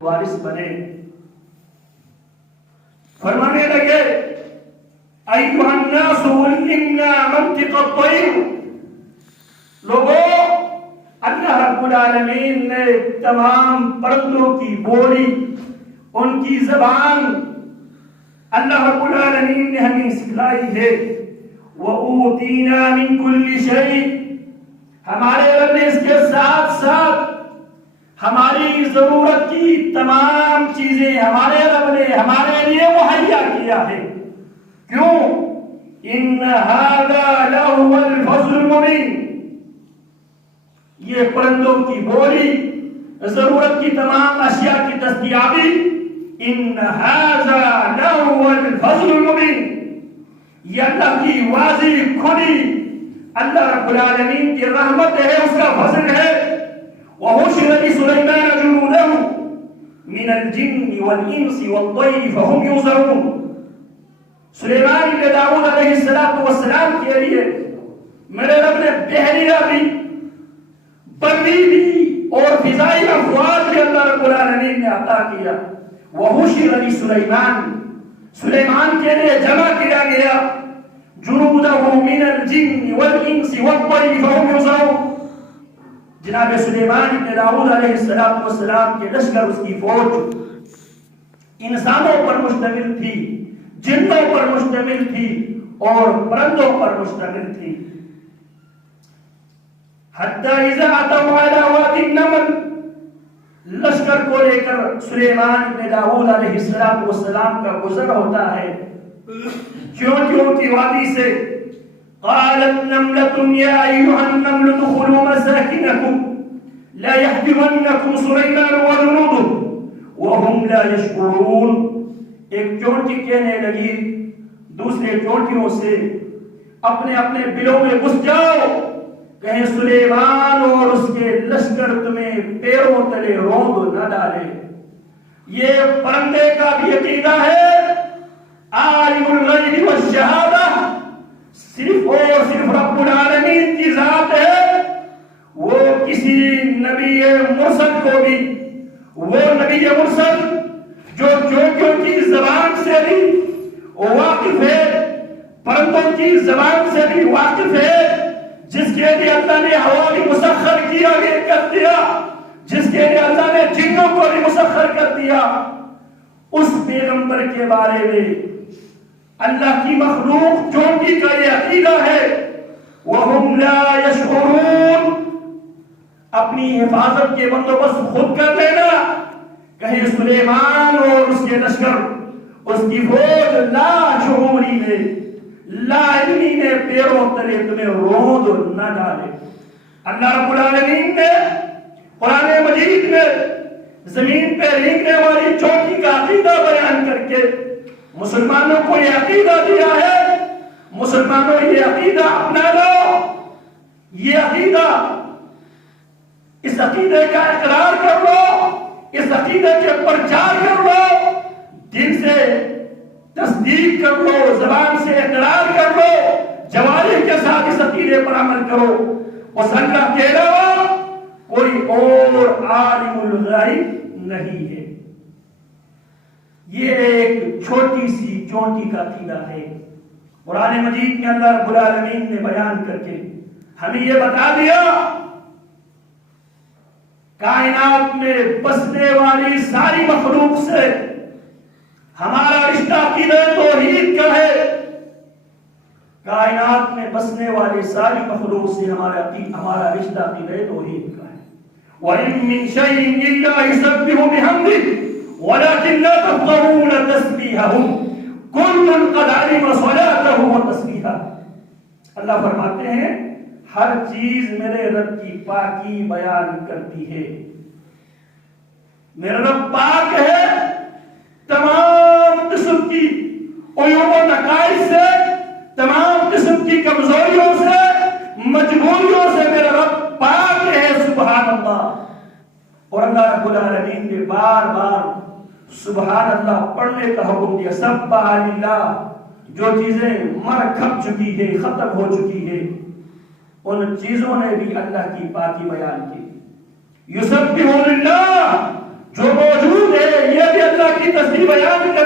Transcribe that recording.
وارث بنے. فرمانے لگے ایھا الناس علمنا منطق الطیر. لوگوں، اللہ رب العالمین نے تمام پرندوں کی بولی، ان کی زبان اللہ رب العالمین نے ہمیں سکھلائی ہے. وَأُوتِينَا مِن كُلِّ شَيْءٍ. ہمارے رب نے اس کے ساتھ ساتھ ہماری ضرورت کی تمام چیزیں ہمارے رب نے ہمارے لیے مہیا کیا ہے. کیوں؟ إِنَّ هَذَا لَهُوَ الْفَضْلُ الْمُبِينُ. یہ پرندوں کی بولی، ضرورت کی تمام اشیاء کی دستیابی، إِنَّ هَذَا لَهُوَ الْفَضْلُ الْمُبِينُ. یہ اللہ کی واضح کھلی اللہ رب العالمین کی رحمت ہے، اس کا فضل ہے. وَحُشِرَ لِسُلَيْمَانَ جُنُودُهُ مِنَ الْجِنِّ وَالْإِنسِ وَالطَّيْرِ فَهُمْ يُوزَعُونَ. سلیمان بن داؤد علیہ السلام کے لیے میرے رب نے بحریہ بھی، بری بھی اور فضائی افواج بھی اللہ رب العالمین نے عطا کیا. وَحُشِرَ لِسُلَيْمَانَ. سلیمان کے لیے جمع کیا گیا جنودہ من الجن والانس والطیر فهم یوزعون. جناب سلیمان بن داؤد علیہ السلام کے لشکر، اس کی فوج انسانوں پر مشتمل تھی، جنوں پر مشتمل تھی اور پرندوں پر مشتمل تھی. حتی اذا اتوا علی وادی النمل. لشکر کو لے کر سلیمان بن داؤد علیہ السلام کا گزر ہوتا ہے چونٹیوں کی وادی سے. قالت نملة یا ایھا النمل ادخلوا مساکنکم لا یحطمنکم سلیمان وجنودہ وهم لا یشعرون. ایک چونٹی کہنے لگی دوسرے چونٹیوں سے اپنے اپنے بلوں میں گھس جاؤ، کہیں سلیمان اور اس کے لشکر تمہیں پیروں تلے روند نہ ڈالے. یہ پرندے کا بھی عقیدہ ہے عالم الغیب والشہادہ، صرف اور صرف رب العالمین کی ذات ہے. وہ کسی نبی مرسل کو بھی، وہ نبی مرسل جو چونٹیوں کی زبان سے بھی واقف ہے، پرندوں کی زبان سے بھی واقف ہے، جس کے لیے اللہ نے ہوا بھی مسخر کر دیا، جس کے لیے اللہ نے جنوں کو بھی مسخر کر دیا، اس پیغمبر کے بارے میں اللہ کی مخلوق چونٹی کا یہ عقیدہ ہے. وَهُمْ لَا يَشْعُرُونَ. اپنی حفاظت کے بندوبست خود کر لینا، کہیں سلیمان اور اس کے لشکر، اس کی فوج لا شعوری نے، لا علمی نے پیروں تلے تمہیں روند نہ ڈالے. اللہ رب العالمین نے قرآن مجید میں زمین پہ رینگنے والی چونٹی کا عقیدہ بیان کر کے مسلمانوں کو یہ عقیدہ دیا ہے. مسلمانوں یہ عقیدہ اپنا لو، یہ عقیدہ، اس عقیدے کا اقرار کر لو، اس عقیدے کے پرچار کر لو، دل سے تصدیق کر لو، زبان سے اقرار کر لو، جوارح کے ساتھ اس عقیدے پر عمل کرو. اس اللہ کے علاوہ کوئی اور عالم الغیب نہیں ہے. یہ ایک چھوٹی سی چونٹی کا عقیدہ ہے. قرآن مجید میں اللہ رب العالمین نے بیان کر کے ہمیں یہ بتا دیا کائنات میں بسنے والی ساری مخلوق سے ہمارا رشتہ عقیدہ توحید کا ہے. کائنات میں بسنے والی ساری مخلوق سے ہمارا رشتہ عقیدہ توحید کا ہے. وَإِن مِّن شَيْءٍ إِلَّا يُسَبِّحُ بِحَمْدِهِ وَلَكِن لَّا تَفْقَهُونَ تَسْبِيحَهُمْ كُلٌّ قَدْ عَلِمَ صَلَاتَهُ وَتَسْبِيحَهُ. اللہ فرماتے ہیں ہر چیز میرے رب کی پاکی بیان کرتی ہے. میرا رب پاک ہے تمام قسم کی عیوب و نقائص سے، تمام قسم کی کمزوریوں سے، مجبوریوں سے میرا رب پاک ہے. سبحان اللہ. اور اللہ رب العالمین نے بار بار سبحان اللہ پڑھنے کا حکم دیا. سبح للہ. جو چیزیں مر کھپ چکی ہے، ختم ہو چکی ہے، ان چیزوں نے بھی اللہ کی پاکی بیان کی. یسبح للہ، جو موجود ہے بیان